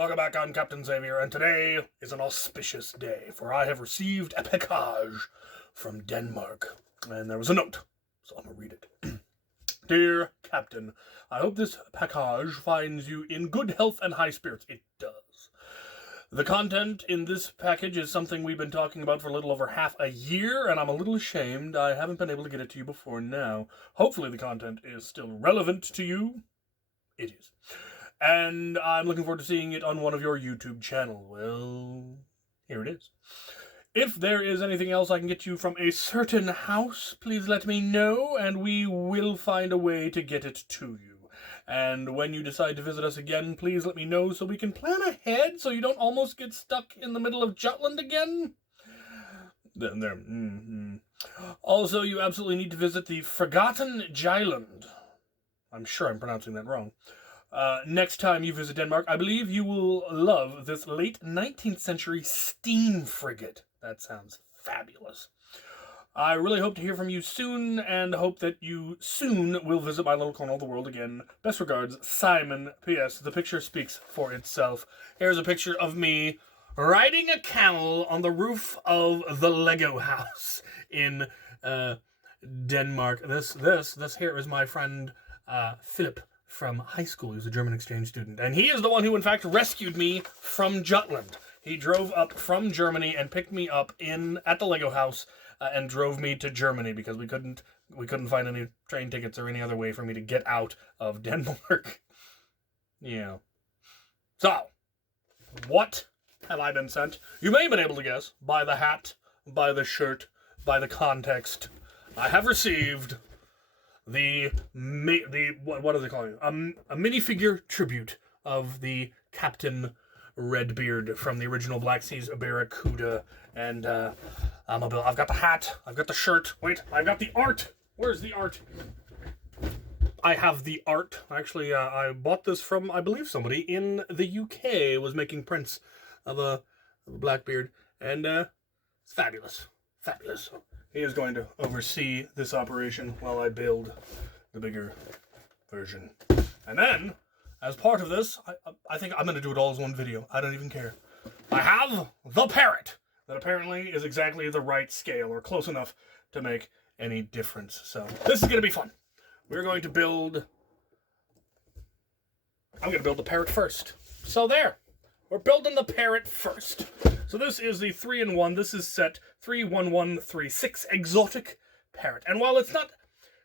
welcome back on Captain Xavier, and today is an auspicious day, for I have received a package from Denmark, and there was a note, so I'm going to read it. Dear Captain, I hope this package finds you in good health and high spirits. It does. The content in this package is something we've been talking about for a little over half a year, and I'm a little ashamed I haven't been able to get it to you before now. Hopefully the content is still relevant to you. It is. And I'm looking forward to seeing it on one of your YouTube channels. Well, here it is. If there is anything else I can get you from a certain house, please let me know, and we will find a way to get it to you. And when you decide to visit us again, please let me know so we can plan ahead so you don't almost get stuck in the middle of Jutland again. There. Also, you absolutely need to visit the Forgotten Jylland. I'm sure I'm pronouncing that wrong. Next time you visit Denmark, I believe you will love this late 19th century steam frigate. That sounds fabulous. I really hope to hear from you soon, and hope that you soon will visit my little corner of the world again. Best regards, Simon. P.S. The picture speaks for itself. Here's a picture of me riding a camel on the roof of the Lego house in Denmark. This here is my friend Philip from high school. He was a German exchange student, and he is the one who in fact rescued me from Jutland. He drove up from Germany and picked me up at the Lego house and drove me to Germany because we couldn't find any train tickets or any other way for me to get out of Denmark. Yeah. So, what have I been sent? You may have been able to guess by the hat, by the shirt, by the context. I have received what are they calling it? A minifigure tribute of the Captain Redbeard from the original Black Seas Barracuda, and I've got the hat, I've got the shirt. Wait, I've got the art. Where's the art? I have the art. Actually, I bought this from, I believe, somebody in the UK was making prints of a Blackbeard, and it's fabulous, fabulous. He is going to oversee this operation while I build the bigger version. And then, as part of this, I think I'm going to do it all as one video. I don't even care. I have the Parrot, that apparently is exactly the right scale, or close enough to make any difference. So, this is going to be fun. I'm going to build the Parrot first. So there. We're building the Parrot first. So this is the 3-in-1. This is set 31136 Exotic Parrot. And while it's not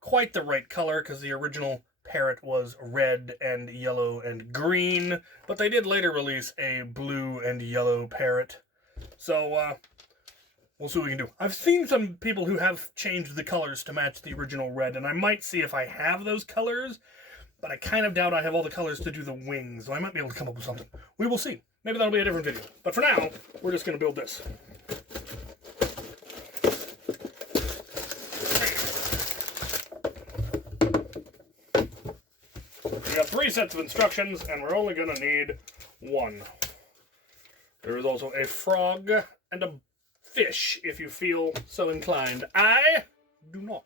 quite the right color, because the original Parrot was red and yellow and green, but they did later release a blue and yellow Parrot. So we'll see what we can do. I've seen some people who have changed the colors to match the original red, and I might see if I have those colors, but I kind of doubt I have all the colors to do the wings, so I might be able to come up with something. We will see. Maybe that'll be a different video. But for now, we're just going to build this. We got 3 sets of instructions, and we're only going to need 1. There is also a frog and a fish, if you feel so inclined. I do not.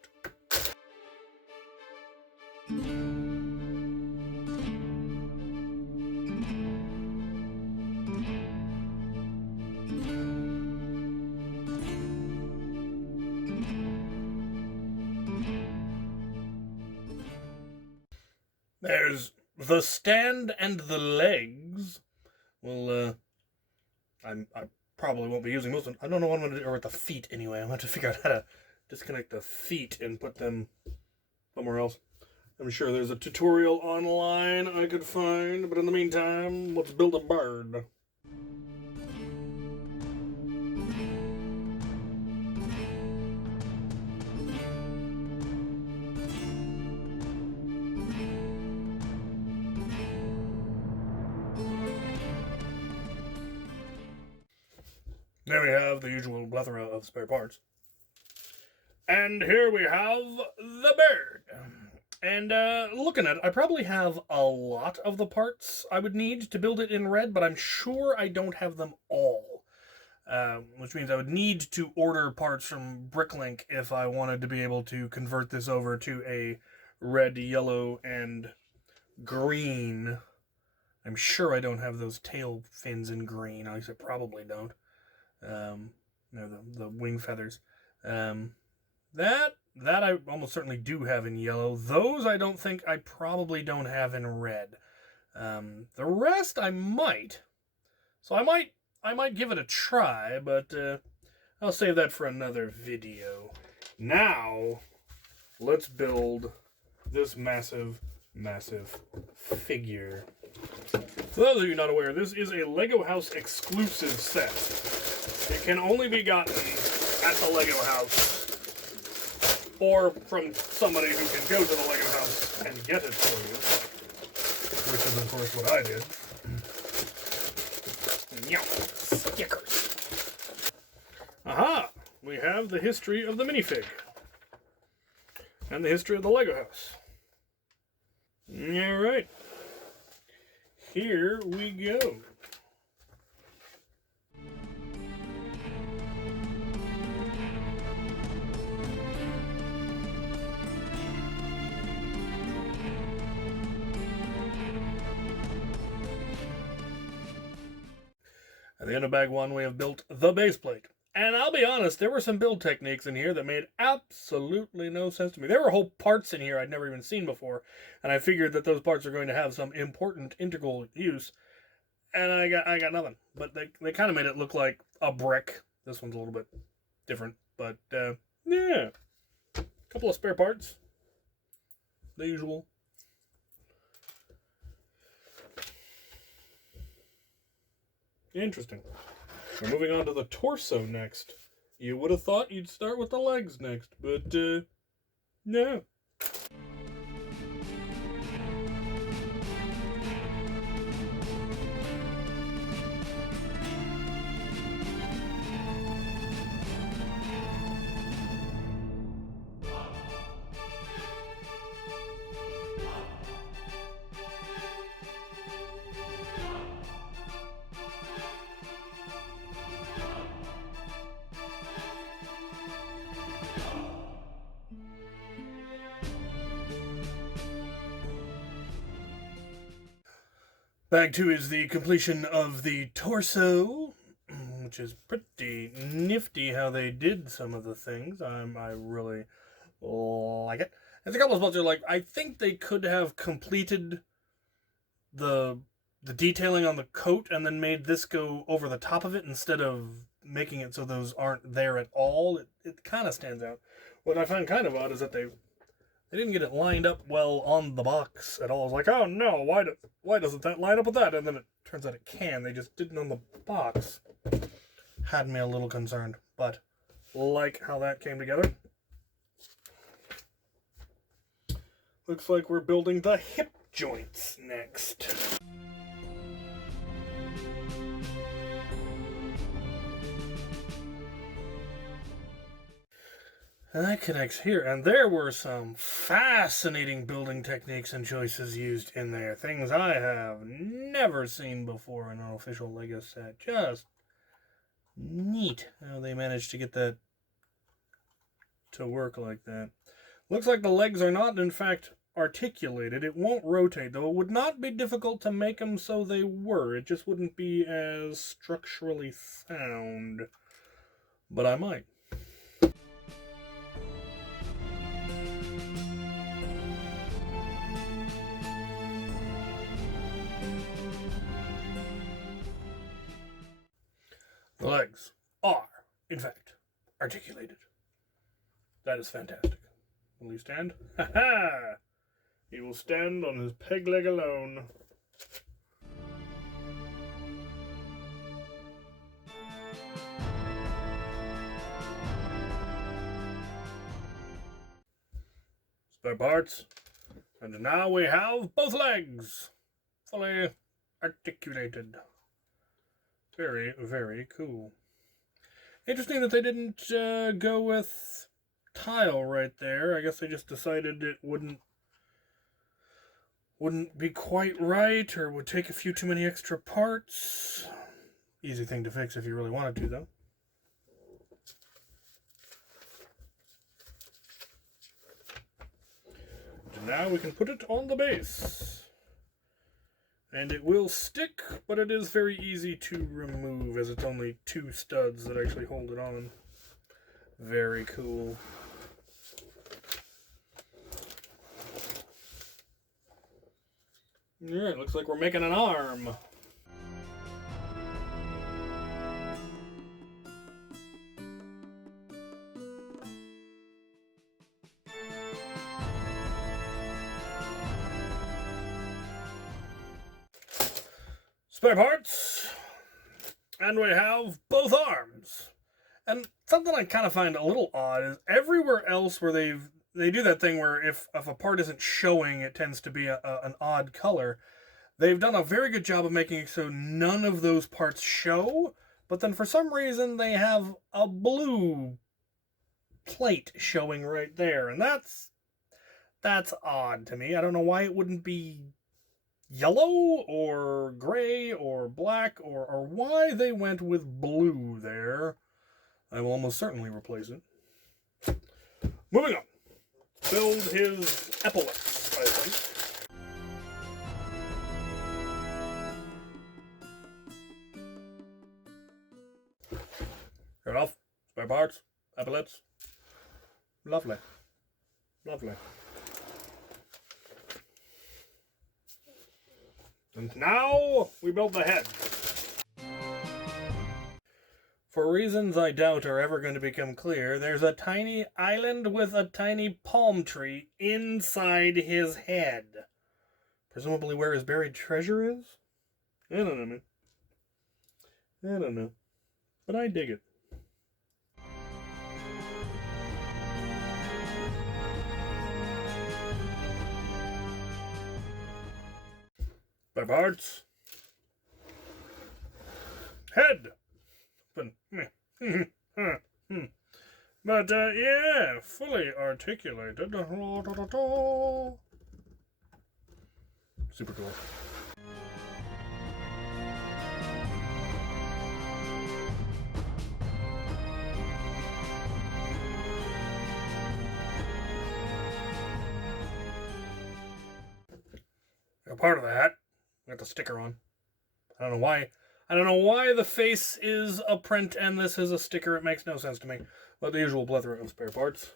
There's the stand and the legs. Well, I probably won't be using most of them. I don't know what I'm going to do, or with the feet anyway. I'm going to have to figure out how to disconnect the feet and put them somewhere else. I'm sure there's a tutorial online I could find, but in the meantime, let's build a bird. There we have the usual plethora of spare parts. And here we have the bird. And looking at it, I probably have a lot of the parts I would need to build it in red, but I'm sure I don't have them all. Which means I would need to order parts from Bricklink if I wanted to be able to convert this over to a red, yellow, and green I'm sure I don't have those tail fins in green. At least I probably don't. The wing feathers. That I almost certainly do have in yellow. Those I don't think I probably don't have in red. The rest I might. So I might give it a try, but I'll save that for another video. Now, let's build this massive figure. For those of you not aware, this is a LEGO House exclusive set. It can only be gotten at the LEGO House, or from somebody who can go to the LEGO House and get it for you, which is of course what I did. Stickers. Aha! We have the history of the minifig. And the history of the LEGO House. Alright. Here we go. At the end of bag 1, we have built the base plate. And I'll be honest, there were some build techniques in here that made absolutely no sense to me. There were whole parts in here I'd never even seen before, and I figured that those parts are going to have some important integral use, and I got nothing. But they kind of made it look like a brick. This one's a little bit different, but yeah. A couple of spare parts. The usual. Interesting. We're moving on to the torso next. You would have thought you'd start with the legs next, but no. Bag 2 is the completion of the torso, which is pretty nifty how they did some of the things. I really like it. There's a couple of spots are like, I think they could have completed the detailing on the coat and then made this go over the top of it instead of making it so those aren't there at all. It kind of stands out. What I find kind of odd is that they didn't get it lined up well on the box at all. It's like, oh no, why doesn't that line up with that? And then it turns out it can. They just didn't on the box. Had me a little concerned, but like how that came together. Looks like we're building the hip joints next. And that connects here. And there were some fascinating building techniques and choices used in there. Things I have never seen before in an official LEGO set. Just neat how they managed to get that to work like that. Looks like the legs are not, in fact, articulated. It won't rotate, though it would not be difficult to make them so they were. It just wouldn't be as structurally sound. But I might. The legs are, in fact, articulated. That is fantastic. Will he stand? Ha ha! He will stand on his peg leg alone. Spare parts. And now we have both legs fully articulated. Very, very cool. Interesting that they didn't go with tile right there. I guess they just decided it wouldn't be quite right, or would take a few too many extra parts. Easy thing to fix if you really wanted to, though. And now we can put it on the base. And it will stick, but it is very easy to remove, as it's only 2 studs that actually hold it on. Very cool. Alright, looks like we're making an arm. Spare parts, and we have both arms. And something I kind of find a little odd is everywhere else where they do that thing where if a part isn't showing, it tends to be an odd color. They've done a very good job of making it so none of those parts show, but then for some reason they have a blue plate showing right there, and that's odd to me. I don't know why it wouldn't be yellow or gray or black or why they went with blue there. I will almost certainly replace it. Moving on. Build his epaulets, I think. Fair enough. Spare parts, epaulets. Lovely. Lovely. And now we build the head. For reasons I doubt are ever going to become clear, there's a tiny island with a tiny palm tree inside his head. Presumably where his buried treasure is? I don't know, man. I don't know. But I dig it. Spare parts. Head. But, yeah, fully articulated. Super cool. A part of that, got the sticker on. I don't know why. I don't know why the face is a print and this is a sticker. It makes no sense to me. But the usual plethora of spare parts.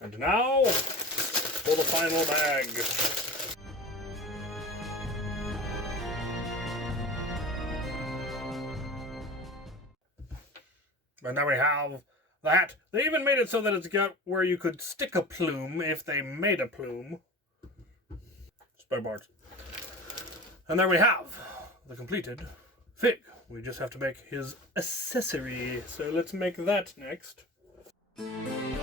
And now, for the final bag. And now we have the hat. They even made it so that it's got where you could stick a plume if they made a plume. Spare parts. And there we have the completed fig. We just have to make his accessory. So let's make that next. And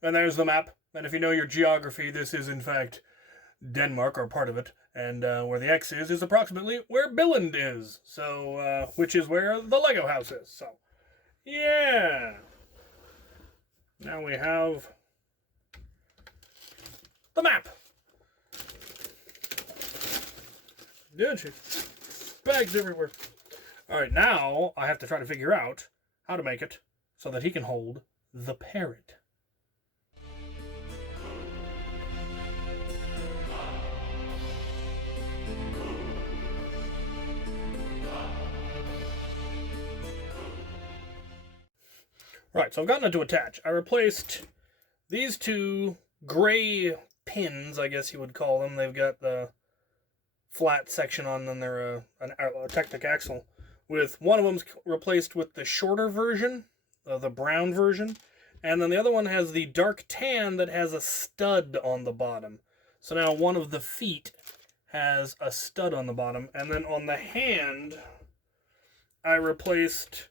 there's the map. And if you know your geography, this is in fact Denmark, or part of it. And where the X is approximately where Billund is. So, which is where the Lego house is. So, yeah. Now we have the map. Did she? Bags everywhere. Alright, now I have to try to figure out how to make it so that he can hold the parrot. Right, so I've gotten it to attach. I replaced these 2 gray pins, I guess you would call them. They've got the flat section on them. They're a Technic axle. With one of them's replaced with the shorter version, the brown version, and then the other one has the dark tan that has a stud on the bottom. So now one of the feet has a stud on the bottom, and then on the hand, I replaced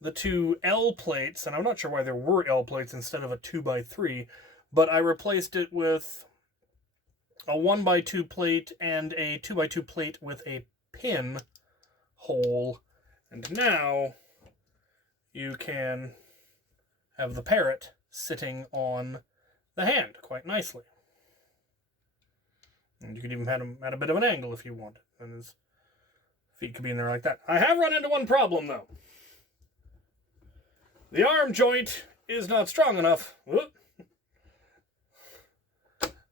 the 2 L plates, and I'm not sure why there were L plates instead of a 2x3, but I replaced it with a 1x2 plate and a 2x2 plate with a pin hole. And now you can have the parrot sitting on the hand quite nicely. And you could even have him at a bit of an angle if you want. And his feet could be in there like that. I have run into one problem, though. The arm joint is not strong enough. Whoop.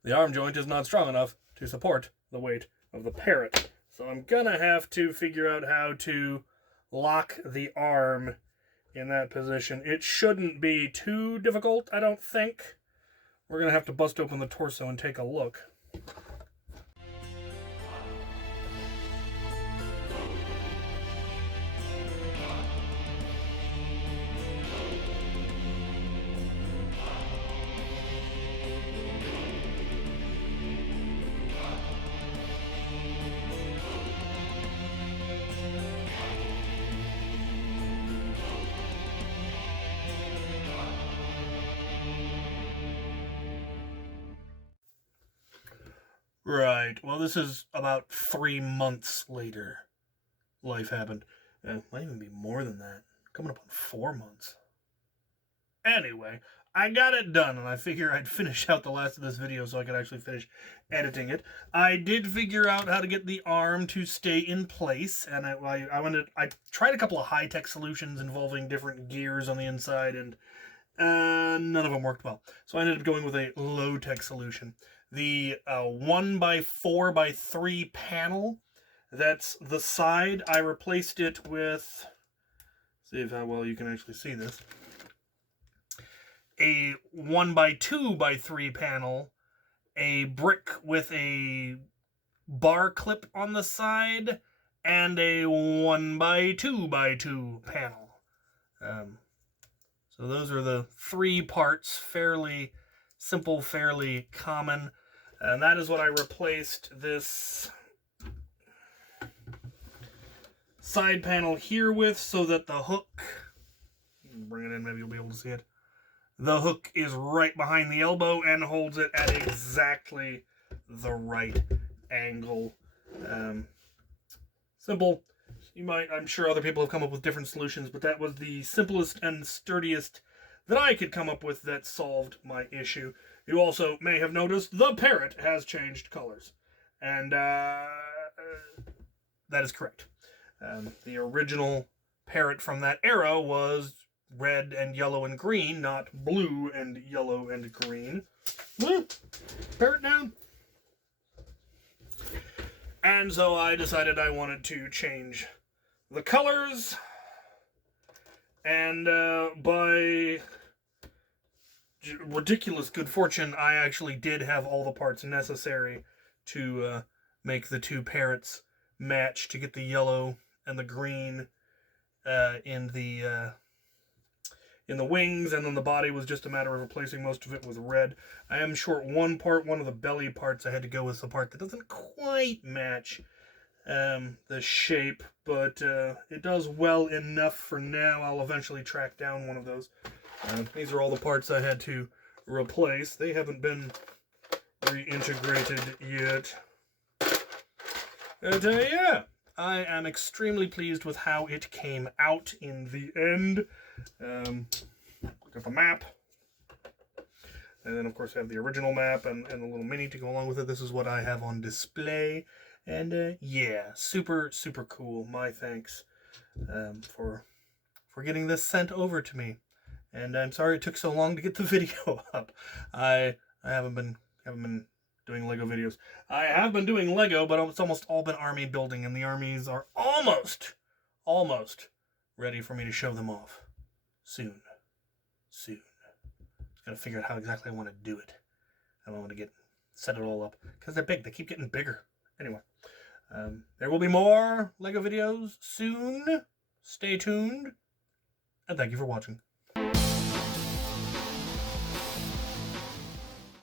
The arm joint is not strong enough to support the weight of the Parrot. So I'm gonna have to figure out how to lock the arm in that position. It shouldn't be too difficult, I don't think. We're gonna have to bust open the torso and take a look. Right. Well, this is about 3 months later. Life happened. Might even be more than that. Coming up on 4 months. Anyway, I got it done, and I figure I'd finish out the last of this video so I could actually finish editing it. I did figure out how to get the arm to stay in place, and I tried a couple of high-tech solutions involving different gears on the inside, and none of them worked well. So I ended up going with a low-tech solution. The 1x4x3 panel, that's the side. I replaced it with, see how well you can actually see this, a 1x2x3 panel, a brick with a bar clip on the side, and a 1x2x2 panel. So those are the 3 parts, fairly simple, fairly common. And that is what I replaced this side panel here with, so that the hook, bring it in, maybe you'll be able to see it. The hook is right behind the elbow and holds it at exactly the right angle. Simple. I'm sure other people have come up with different solutions, but that was the simplest and sturdiest that I could come up with that solved my issue. You also may have noticed the Parrot has changed colors. And that is correct. The original Parrot from that era was red and yellow and green, not blue and yellow and green. Parrot down. And so I decided I wanted to change the colors. And by ridiculous good fortune, I actually did have all the parts necessary to make the 2 Parrots match, to get the yellow and the green in the wings, and then the body was just a matter of replacing most of it with red. I am short one part, one of the belly parts. I had to go with the part that doesn't quite match the shape, but it does well enough for now. I'll eventually track down one of those. These are all the parts I had to replace. They haven't been reintegrated yet. And yeah, I am extremely pleased with how it came out in the end. Got the map. And then, of course, I have the original map and the little mini to go along with it. This is what I have on display. And yeah, super, super cool. My thanks for getting this sent over to me. And I'm sorry it took so long to get the video up. I haven't been doing Lego videos. I have been doing Lego, but it's almost all been army building, and the armies are almost ready for me to show them off. Soon. Just gotta figure out how exactly I want to do it. I want to set it all up, because they're big. They keep getting bigger. Anyway, there will be more Lego videos soon. Stay tuned, and thank you for watching.